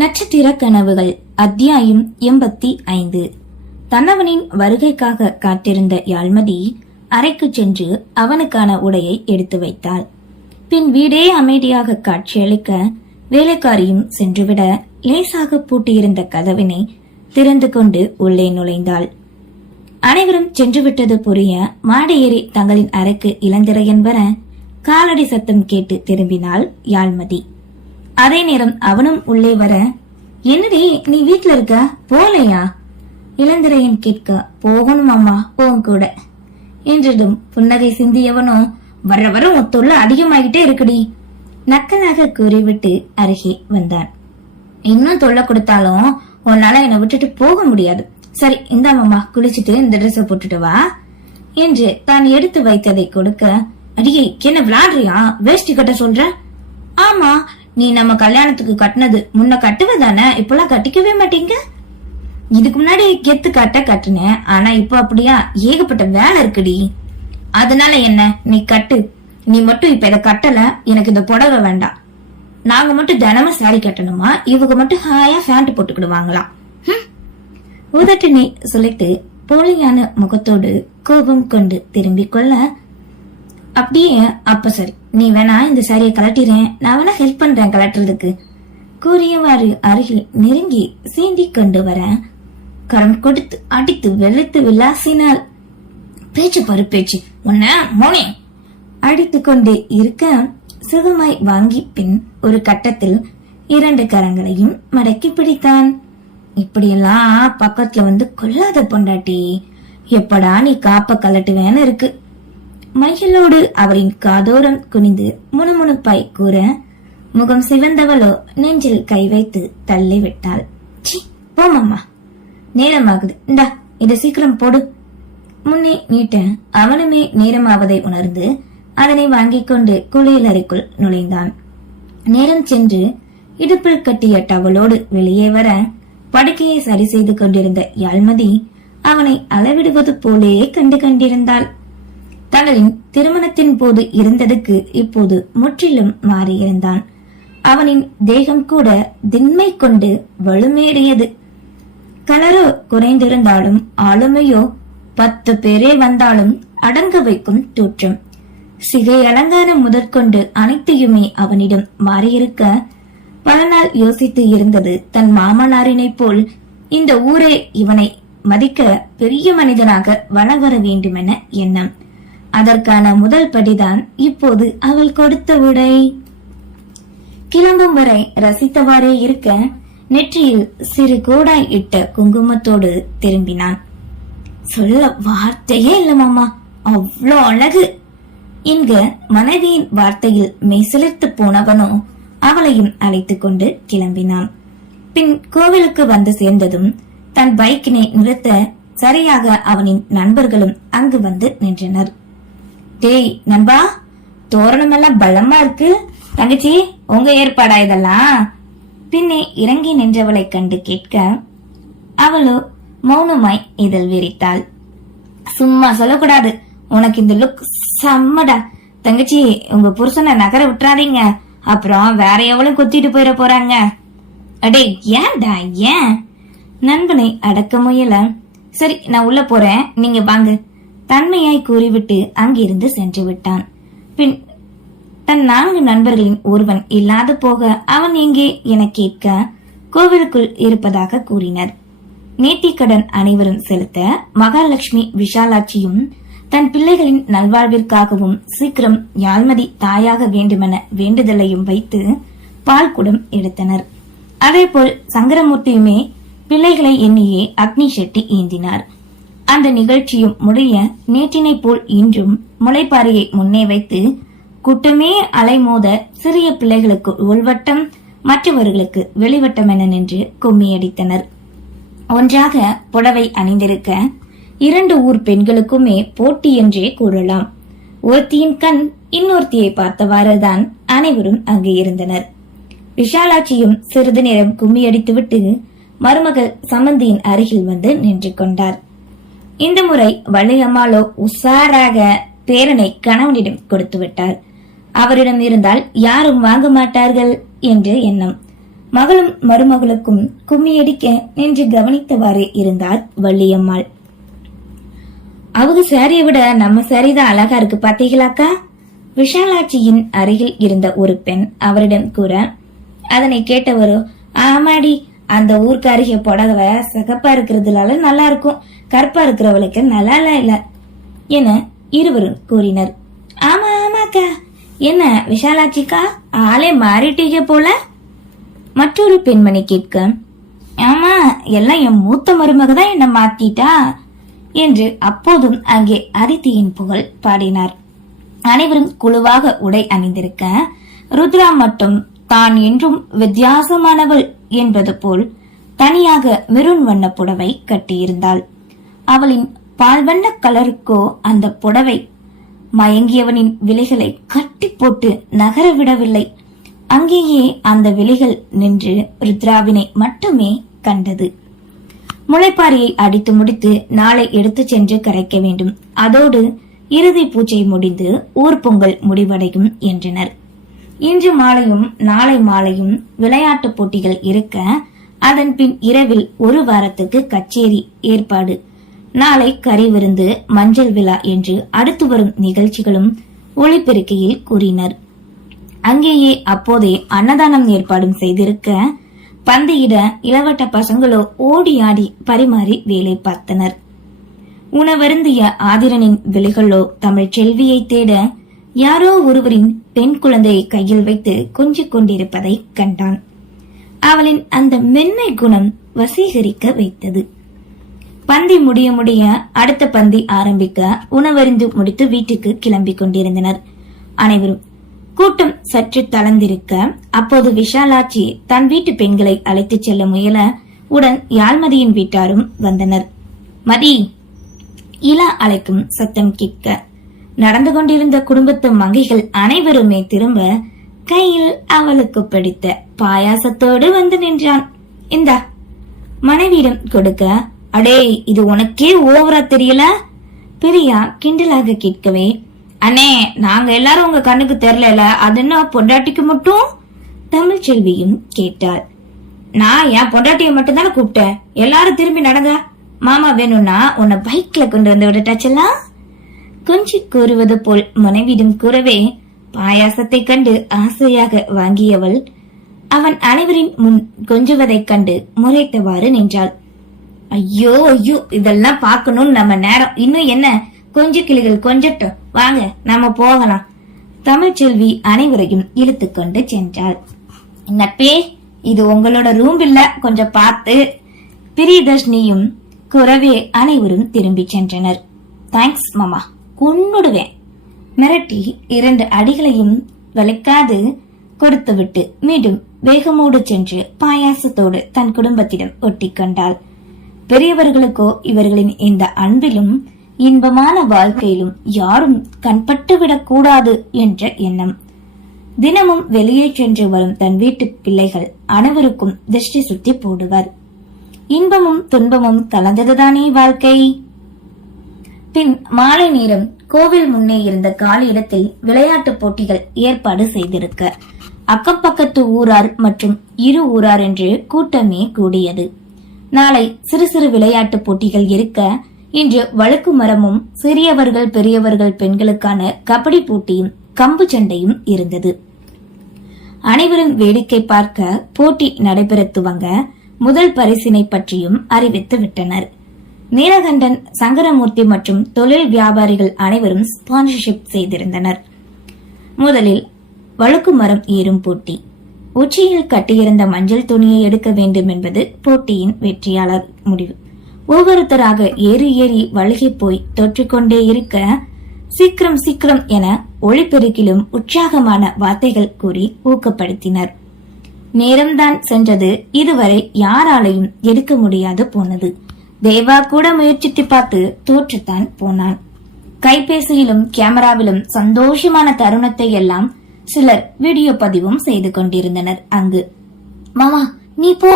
நட்சத்திர கனவுகள் அத்தியாயம் 85. தன்னவனின் வருகைக்காக காத்திருந்த யாழ்மதி அறைக்கு சென்று அவனுக்கான உடையை எடுத்து வைத்தாள். பின் வீடே அமைதியாக காட்சியளிக்க வேலைக்காரியும் சென்றுவிட லேசாக பூட்டியிருந்த கதவினை திறந்து கொண்டு உள்ளே நுழைந்தாள். அனைவரும் சென்றுவிட்டது புரிய மாடி ஏறி தங்களின் அறைக்கு இளந்திரையன் வர காலடி சத்தம் கேட்டு திரும்பினாள் யாழ்மதி. அதே நேரம் அவனும் உள்ளே வர, என்னடி நீ வீட்டுல இருக்க, போலையா? இளந்திரையன் கேட்க, போகணும் அம்மா உன் கூட என்றதும் புன்னகை சிந்தியவனும், வர வர ஒத்துள்ள அதிகமாகிட்டே இருக்குடி நக்கலாக கூறிவிட்டு அருகே வந்தான். இன்னும் தொல்லை கொடுத்தாலும் உன்னால என்னை விட்டுட்டு போக முடியாது. சரி இந்த மாமா, குளிச்சுட்டு இந்த ட்ரெஸ் போட்டுட்டு வா என்று தான் எடுத்து வைத்ததை கொடுக்க, அடியே என்ன விளையாடுறியா? வேஷ்டி கட்ட சொல்ற? ஆமா, நீ நம்ம கல்யாணத்துக்கு கட்டினது முன்ன கட்டுவதானே, இப்பெல்லாம் கட்டிக்கவே மாட்டீங்க. இதுக்கு முன்னாடி கெத்து கட்டுனேன், ஆனா இப்ப அப்படியா? ஏகப்பட்ட வேலை இருக்குடி. அதனால என்ன, நீ கட்டு. நீ மட்டும் இப்ப இதை கட்டல, எனக்கு இந்த புடவை வேண்டாம். நாங்க மட்டும் தினமும் சாரி கட்டணுமா? இவங்க மட்டும் ஹாயா பேண்ட் போட்டுக்கிடுவாங்களாம். உதட்டினை சொல்லிட்டு போலியான முகத்தோடு கோபம் கொண்டு திரும்பிக் கொள்ள, அப்படியே அப்ப சரி, நீ வேணா இந்த சாரியை கலட்டிறேன், நான் வேணா ஹெல்ப் பண்றேன் கலட்டுறதுக்கு கூறியவாறு அருகில் நெருங்கி சீண்டி கொண்டு வர கரம் கொடுத்து அடித்து வெளுத்து விளாசினாள். பேச்சு பரு பேச்சு, உன்ன மோனே அடித்து கொண்டே இருக்க சுகமாய் வாங்கி பின் ஒரு கட்டத்தில் இரண்டு கரங்களையும் மடக்கி பிடித்தான். இப்படியெல்லாம் பக்கத்துல வந்து கொல்லாத பொண்டாட்டி, எப்படா நீ காப்ப கலட்டுவேன்னு இருக்கு. மகிழோடு அவரின் காதோரம் குனிந்து முணுமுணுப்பாய் கூற, முகம் சிவந்தவளோ நெஞ்சில் கை வைத்து தள்ளி விட்டாள். சி போமம்மா, நேரமாகுது, இந்தா இத சீக்கிரம் போடு. முன்னே நீட்ட அவனுமே நேரமாவதை உணர்ந்து அதனை வாங்கிக் கொண்டு குளியல் அறைக்குள் நுழைந்தான். நேரம் சென்று இடுப்பில் கட்டிய டவலோடு வெளியே வர படுக்கையை சரி செய்து கொண்டிருந்த யாழ்மதி அவனை அளவிடுவது போலே கண்டிருந்தாள். தங்களின் திருமணத்தின் போது இருந்ததுக்கு இப்போது முற்றிலும் மாறியிருந்தான். அவனின் தேகம் கூட திண்மை கொண்டு வலுமேறியது. கலரோ குறைந்திருந்தாலும் ஆளுமையோ 10 பேரே வந்தாலும் அடங்க வைக்கும் தோற்றம். சிகை அலங்காரம் முதற்கொண்டு அனைத்தையுமே அவனிடம் மாறியிருக்க பல நாள் யோசித்து இருந்தது தன் மாமனாரினை போல் இந்த ஊரே இவனை மதிக்க பெரிய மனிதனாக வளம் வர வேண்டுமென எண்ணம். அதற்கான முதல் படிதான் இப்போது அவள் கொடுத்த உடை. கிளம்பும் வரை ரசித்தவாறே இருக்க நெற்றியில் சிறு கோடாய் இட்ட குங்குமத்தோடு திரும்பினான். சொல்ல வார்த்தையே இல்ல மாமா, அவ்வளோ அழகு என்க மனைவியின் வார்த்தையில் மெய்சிலிர்த்து போனவனோ அவளையும் அழைத்துக் கொண்டு கிளம்பினான். பின் கோவிலுக்கு வந்து சேர்ந்ததும் தன் பைக்கினை நிறுத்த சரியாக அவனின் நண்பர்களும் அங்கு வந்து நின்றனர். டேய் நண்பா, தோரணம் எல்லாம் பலமா இருக்கு. தங்கச்சி உங்க ஏற்பாடா இதெல்லாம்? பின்னே இறங்கி நின்றவளை கண்டு கேட்க அவளோ மௌனமாய் இதழ் விரித்தாள். சும்மா சொல்லக்கூடாது, உனக்கு இந்த லுக் செம்மடா. தங்கச்சி உங்க புருஷனை நகர விட்டுறாதீங்க, அப்புறம் வேற எவ்வளவு கொத்திட்டு போயிட போறாங்க. அடே ஏன்டா ஏன்? நண்பனை அடக்க முயல. சரி நான் உள்ள போறேன், நீங்க வாங்க தன்மையாய் கூறிவிட்டு அங்கிருந்து சென்று விட்டான். பின் தன் 4 நண்பர்களின் ஒருவன் இல்லாது போக அவன் எங்கே என கேட்க கோவிலுக்குள் இருப்பதாக கூறினர். நேர்த்திக்கடன் அனைவரும் செலுத்த மகாலட்சுமி விஷாலாட்சியும் தன் பிள்ளைகளின் நல்வாழ்விற்காகவும் சீக்கிரம் யாழ்மதி தாயாக வேண்டுமென வேண்டுதலையும் வைத்து பால் குடம் எடுத்தனர். அதேபோல் சங்கரமூர்த்தியுமே பிள்ளைகளை எண்ணியே அக்னி செட்டி ஏந்தினார். அந்த நிகழ்ச்சியும் முடிய நேற்றினை போல் இன்றும் முளைப்பாறையை முன்னே வைத்து கூட்டமே அலைமோத சிறிய பிள்ளைகளுக்கு உள்வட்டம், மற்றவர்களுக்கு வெளிவட்டம் என நின்று கும்மியடித்தனர். ஒன்றாக புடவை அணிந்திருக்க 2 ஊர் பெண்களுக்குமே போட்டி என்றே கூறலாம். ஒருத்தியின் கண் இன்னொருத்தியை பார்த்தவாறுதான் அனைவரும் அங்கு இருந்தனர். விஷாலாட்சியும் சிறிது நேரம் கும்மியடித்துவிட்டு மருமகள் சமந்தியின் அருகில் வந்து நின்று கொண்டார். இந்த முறை வள்ளியம்மாளோ உஷாராக பேரனை கணவனிடம் கொடுத்து விட்டார். அவரிடம் இருந்தால் யாரும் வாங்க மாட்டார்கள் என்று எண்ணம். மகளும் மருமகளுக்கும் கும்மியடிக்க நின்று கவனித்தவாறே இருந்தார் வள்ளியம்மாள். அவங்க சாரியை விட நம்ம சாரி தான் அழகா இருக்கு பாத்தீங்களாக்கா? விஷாலாட்சியின் அருகில் இருந்த ஒரு பெண் அவரிடம் கூற, அதனை கேட்டவரோ, ஆமாடி, அந்த ஊர்க்காரிக புடவை சிகப்பா இருக்கிறதுனால நல்லா இருக்கும், கருப்பா இருக்கிறவளுக்கு நல்லா இல்ல என இருவரும் கூறினர். ஆமா ஆமாக்கா, என்ன விஷாலாட்சிக்கா ஆளே மாறிட்டீங்க போல மற்றொரு பெண்மணி கேட்க, ஆமா, எல்லாம் என் மூத்த மருமக தான் என்ன மாத்திட்டா என்று அப்போதும் அங்கே அதித்தியின் புகழ் பாடினார். அனைவரும் குழுவாக உடை அணிந்திருக்க ருத்ரா மட்டும் தான் என்றும் வித்தியாசமானவள் என்பது போல் தனியாக மெரூன் வண்ண புடவை கட்டியிருந்தாள். அவளின் பால்வண்ண கலருக்கோ அந்த புடவை மயங்கியவனின் விலைகளை கட்டி போட்டு நகர விடவில்லை. அங்கேயே அந்த விலைகள் நின்று ருத்ராவினை மட்டுமே கண்டது. முளைப்பாரியை அடித்து முடித்து நாளை எடுத்து சென்று கரைக்க வேண்டும். அதோடு இறுதி பூஜை முடிந்து ஊர் பொங்கல் முடிவடையும் என்றனர். இன்று மாலையும் நாளை மாலையும் விளையாட்டு போட்டிகள் இருக்க, அதன் பின் இரவில் ஒரு வாரத்துக்கு கச்சேரி ஏற்பாடு. நாளை கறி விருந்து, மஞ்சள் விழா என்று அடுத்து வரும் நிகழ்ச்சிகளும் ஒளிபெருக்கையில் கூறினர். அங்கேயே அப்போதே அன்னதானம் ஏற்பாடும் செய்திருக்க, பந்தியிட இளவட்ட பசங்களோ ஓடி ஆடி பரிமாறி வேலை பார்த்தனர். உணவருந்திய ஆதிரனின் விழிகளோ தமிழ் செல்வியை தேட யாரோ ஒருவரின் பெண் குழந்தையை கையில் வைத்து கொஞ்சிக் கொண்டிருப்பதை கண்டான். அவளின் அந்த மென்மை குணம் வசீகரிக்க வைத்தது. பந்தி முடிய முடிய அடுத்த பந்தி ஆரம்பிக்க உணவருந்து முடித்து வீட்டுக்கு கிளம்பி கொண்டிருந்தனர் அனைவரும். கூட்டம் சற்று தளர்ந்திருக்க அப்போது விஷாலாட்சி தன் வீட்டு பெண்களை அழைத்துச் செல்ல முயல உடன் யாழ்மதியின் வீட்டாரும் வந்தனர். மதி, இலா அழைக்கும் சத்தம் கேட்க நடந்து கொண்டிருந்த குடும்பத்து மங்கைகள் அனைவருமே திரும்ப கையில் அவளுக்கு பிடித்த பாயாசத்தோடு வந்து நின்றான். இந்தா மனைவியிடம் கொடுக்க, அடே இது உனக்கே ஓவரா தெரியல? பிரியா கிண்டலாக கேட்கவே, அண்ணே நாங்க எல்லாரும் உங்க கண்ணுக்கு தெரியல, அது என்ன பொண்டாட்டிக்கு மட்டும்? தமிழ் செல்வியும் கேட்டாள். நான் என் பொண்டாட்டிய மட்டும் தானே கூப்பிட்டேன், எல்லாரும் திரும்பி நடங்க, மாமா வேணும்னா உன்னை பைக்ல கொண்டு வந்து விடட்டாச்செல்லாம் கொஞ்சி கூறுவது போல் மனைவியிடம் கூறவே, பாயாசத்தை கண்டு ஆசையாக வாங்கியவள் அவன் அனைவரின் முன் கொஞ்சுவதைக் கண்டு முறைத்தவாறு நின்றாள். ஐயோ ஐயோ, இதெல்லாம் பார்க்கணும் நம்ம நேரம் இன்னும் என்ன, கொஞ்ச கிளிகள் கொஞ்சட்டும், வாங்க நாம போகலாம். தமிழ்ச்செல்வி அனைவரையும் இழுத்துக்கொண்டு சென்றாள். நட்பே, இது உங்களோட ரூம் இல்ல, கொஞ்சம் பார்த்து. பிரியதர்ஷினியும் குறவே அனைவரும் திரும்பி சென்றனர். தேங்க்ஸ் மாமா, கொன்னுடுவேன் மிரட்டி 2 அடிகளையும் வளைக்காது கொடுத்துவிட்டு மீண்டும் வேகமோடு சென்று பாயாசத்தோடு தன் குடும்பத்திடம் ஒட்டி கொண்டாள். பெரியவர்களுக்கோ இவர்களின் இந்த அன்பிலும் இன்பமான வாழ்க்கையிலும் யாரும் கண்பட்டுவிடக் கூடாது என்ற எண்ணம். தினமும் வெளியே சென்று வரும் தன் வீட்டு பிள்ளைகள் அனைவருக்கும் திருஷ்டி சுத்தி போடுவார். இன்பமும் துன்பமும் கலந்ததுதானே வாழ்க்கை. பின் மாலை நேரம் கோவில் முன்னே இருந்த காலி இடத்தில் விளையாட்டு போட்டிகள் ஏற்பாடு செய்திருக்க அக்கம் பக்கத்து ஊரார் மற்றும் இரு ஊரார் என்று கூட்டமே கூடியது. நாளை சிறு சிறு விளையாட்டு போட்டிகள் இருக்க, இன்று வழுக்கு மரமும் சிறியவர்கள் பெரியவர்கள் பெண்களுக்கான கபடி போட்டியும் கம்பு சண்டையும் இருந்தது. அனைவரும் வேடிக்கை பார்க்க போட்டி நடைபெற துவங்க முதல் பரிசினை பற்றியும் அறிவித்து விட்டனர். நீலகண்டன், சங்கரமூர்த்தி மற்றும் தொழில் வியாபாரிகள் அனைவரும் ஸ்பான்சர்ஷிப் செய்திருந்தனர். முதலில் வழுக்கு மரம் ஏறும் போட்டி. உச்சியில் கட்டியிருந்த மஞ்சள் துணியை எடுக்க வேண்டும் என்பது போட்டியின் வெற்றியாளர் முடிவு. ஒவ்வொருத்தராக ஏறி ஏறி வழுகி போய் தொற்றிக்கொண்டே இருக்க, சீக்கிரம் சீக்கிரம் என ஒளிபெருக்கிலும் உற்சாகமான வார்த்தைகள் கூறி ஊக்கப்படுத்தினர். நேரம்தான் சென்றது. இதுவரை யாராலையும் எடுக்க முடியாது போனது. தேவா கூட முயற்சித்து பார்த்து தோற்றுத்தான் போனான். கைபேசியிலும் கேமராவிலும் சந்தோஷமான தருணத்தை எல்லாம் சிலர் வீடியோ பதிவும் செய்து கொண்டிருந்தனர். அங்கு மாமா நீ போ,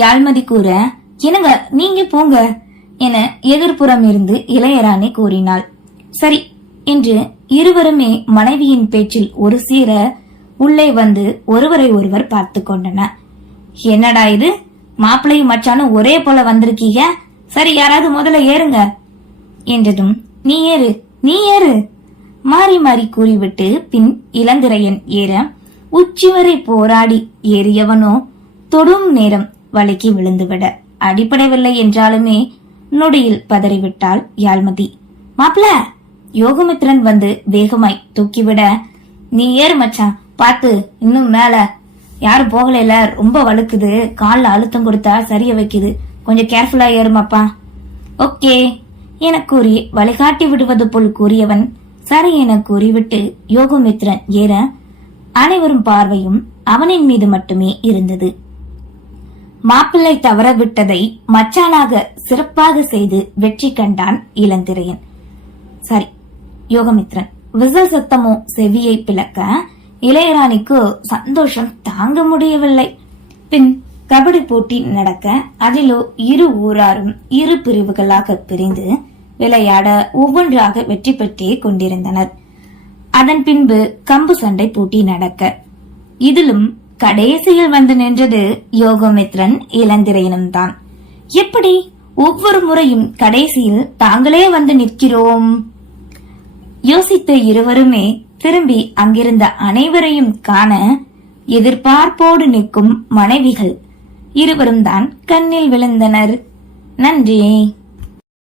யாழ்மதி கூற, என்னங்க நீங்க போங்க என எதிர்ப்புறம் இருந்து இளையராணி கூறினாள். சரி என்று இருவருமே மனைவியின் பேச்சில் ஒரு சீர உள்ளே வந்து ஒருவரை ஒருவர் பார்த்து கொண்டனர். என்னடா இது, மாப்பிள்ளையும் மச்சானும் ஒரே போல வந்திருக்கீங்க, சரி யாராவது முதல்ல ஏறுங்க என்றதும் நீ ஏறு நீ ஏறு மாறி மாறி கூறிவிட்டு பின் இளந்திரையன் ஏற உச்சி வரை போராடி ஏறியவனோ தொடும் நேரம் வலைக்கு விழுந்துவிட அடிப்படவில்லை என்றாலுமே நொடியில் பதறிவிட்டாள் யாழ்மதி. மாப்பிள! யோகமித்ரன் வந்து வேகமாய் தூக்கிவிட, நீ ஏறு மச்சான், பாத்து இன்னும் மேல யாரும் போகல, ரொம்ப வழுக்குது, கால்ல அழுத்தம் கொடுத்தா சரிய வைக்குது, கொஞ்சம் கேர்ஃபுல்லா ஏறுமாப்பா. ஓகே என கூறி வழிகாட்டி விடுவது போல் கூறியவன் சரி என கூறிவிட்டு யோகமித்ரன் ஏற அனைவரும் பார்வையும் அவனின் மீது மட்டுமே இருந்தது. மாப்பிள்ளை தவறவிட்டதை மச்சானாக சிறப்பாக செய்து வெற்றி கண்டான் இளந்திரையன். சரி, யோகமித்ரன் விசில் சத்தமோ செவியை பிளக்க இளையராணிக்கு சந்தோஷம் தாங்க முடியவில்லை. பின் கபடி போட்டி நடக்க அதிலோ இரு ஊராரும் இரு பிரிவுகளாக பிரிந்து விளையாட ஒவ்வொன்றாக வெற்றி பெற்றே கொண்டிருந்தனர். அதன் பின்பு கம்பு சண்டை போட்டி நடக்க இதிலும் கடைசியில் வந்து நின்றது யோகமித்ரன் இளந்திரையனும் தான். எப்படி ஒவ்வொரு முறையும் கடைசியில் தாங்களே வந்து நிற்கிறோம்? யோசித்த இருவருமே திரும்பி அங்கிருந்த அனைவரையும் காண எதிர்பார்ப்போடு நிற்கும் மனைவிகள் இருவரும் தான் கண்ணில் விழுந்தனர். நன்றி.